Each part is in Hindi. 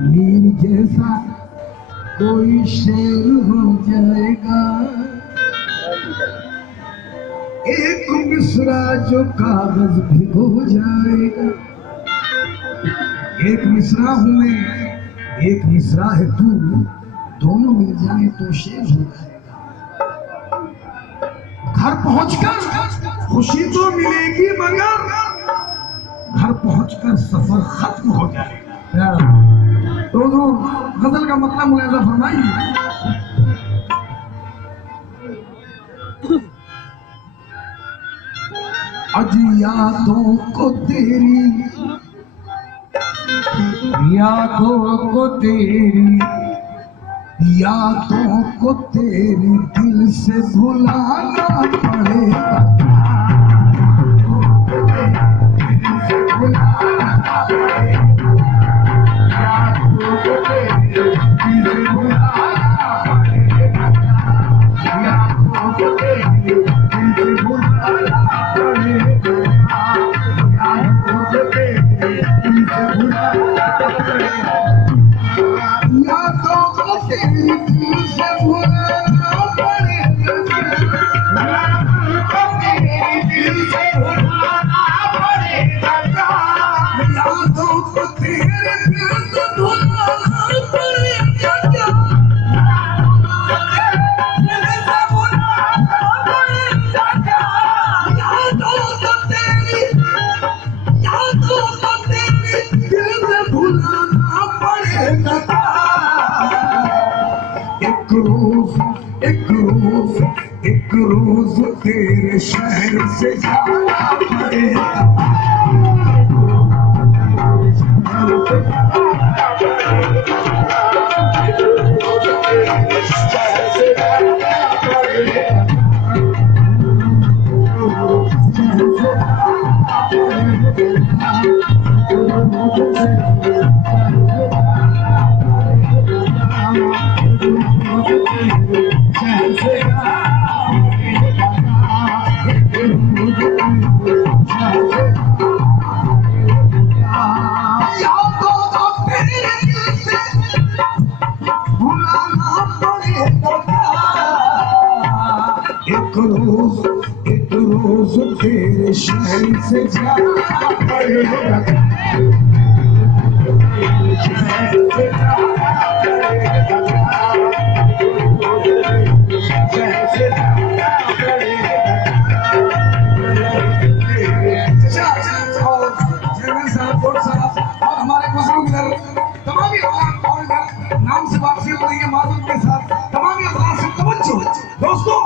मीर जैसा कोई शेर हो जाएगा, एक मिसरा जो कागज भिगो जाएगा। एक मिसरा हूं मैं, एक मिसरा है तू, दोनों मिल जाए तो शेर हो जाएगा। घर पहुंचकर खुशी तो मिलेगी, मगर घर पहुंचकर सफर खत्म हो जाएगा। तो गजल का मतलब मुलाजा फरमाइए। अज यादों को तेरी, यादों को तेरी, यादों को तेरी दिल से भुलाना पड़ेगा। एक रोज तेरे शहर से जाना पड़ेगा। एक रोज तेरे शहर से जाना पड़ेगा। और हमारे बुजुर्ग तमाम नाम से वापसी हो रही है माधुर के साथ। तमाम से तवज्जो दोस्तों,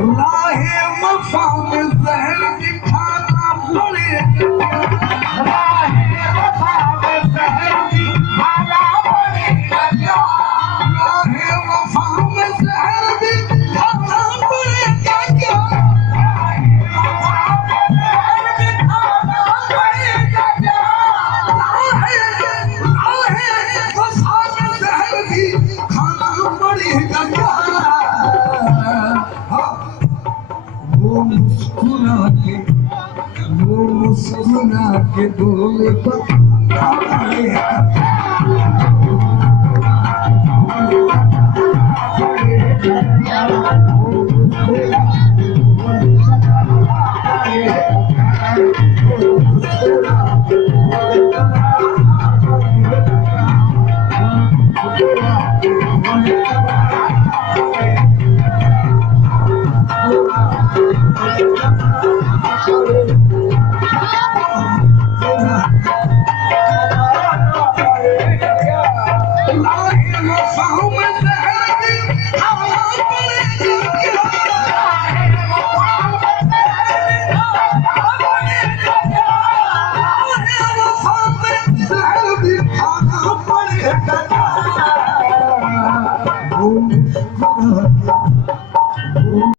राहे वफा में जहर भी खाना पड़ेगा। राहे वफा में जहर भी खाना पड़ेगा। राहे वफा में जहर भी खाना पड़ेगा। वो मुस्कुरा के बोले